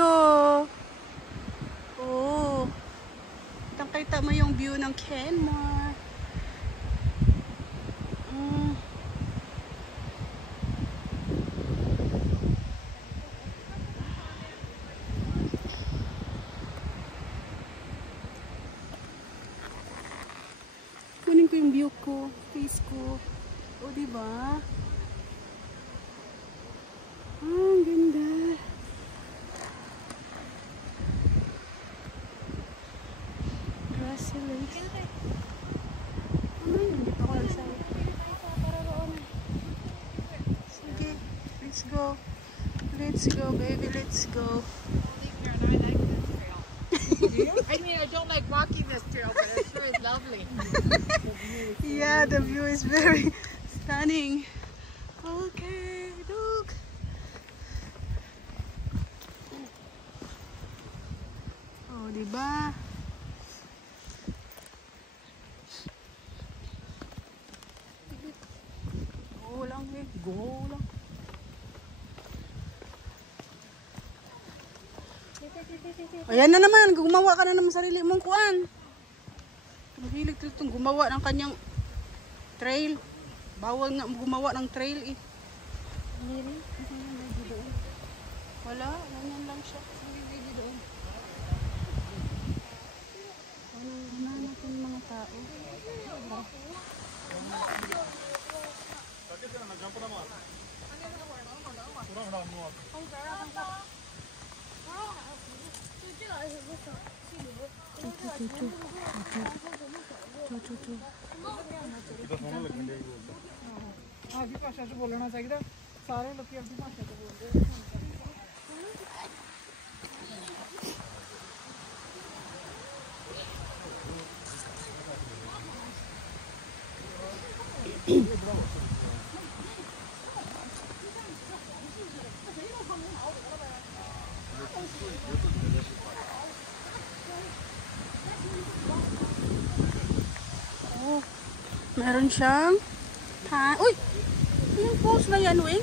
ganda. Oh. Kitang-kita mo yung view ng Kenmore. Kunin ko yung view ko, face ko. O, diba? Ang ganda. Grassy Lakes. Dito ko lang sa'yo. Sige, let's go. Let's go, baby, let's go. I mean, I don't like walking this trail, but I'm sure it's lovely. Yeah, the view is very stunning. Okay, look. Oh, diba? Go lang eh, go lang. Ayan na naman, gumawa ka na naman sarili mong kuan. Mahilig itong gumawa ng kanyang trail. Bawal nga gumawa ng trail eh. Wala, ganyan lang siya. Ano natin mga tao? आपकी भाषा से बोलना चाहिए सारे लोग अपनी भाषा से बोलते हैं Oh, meron siyang uy! Yung post na yan, Wing.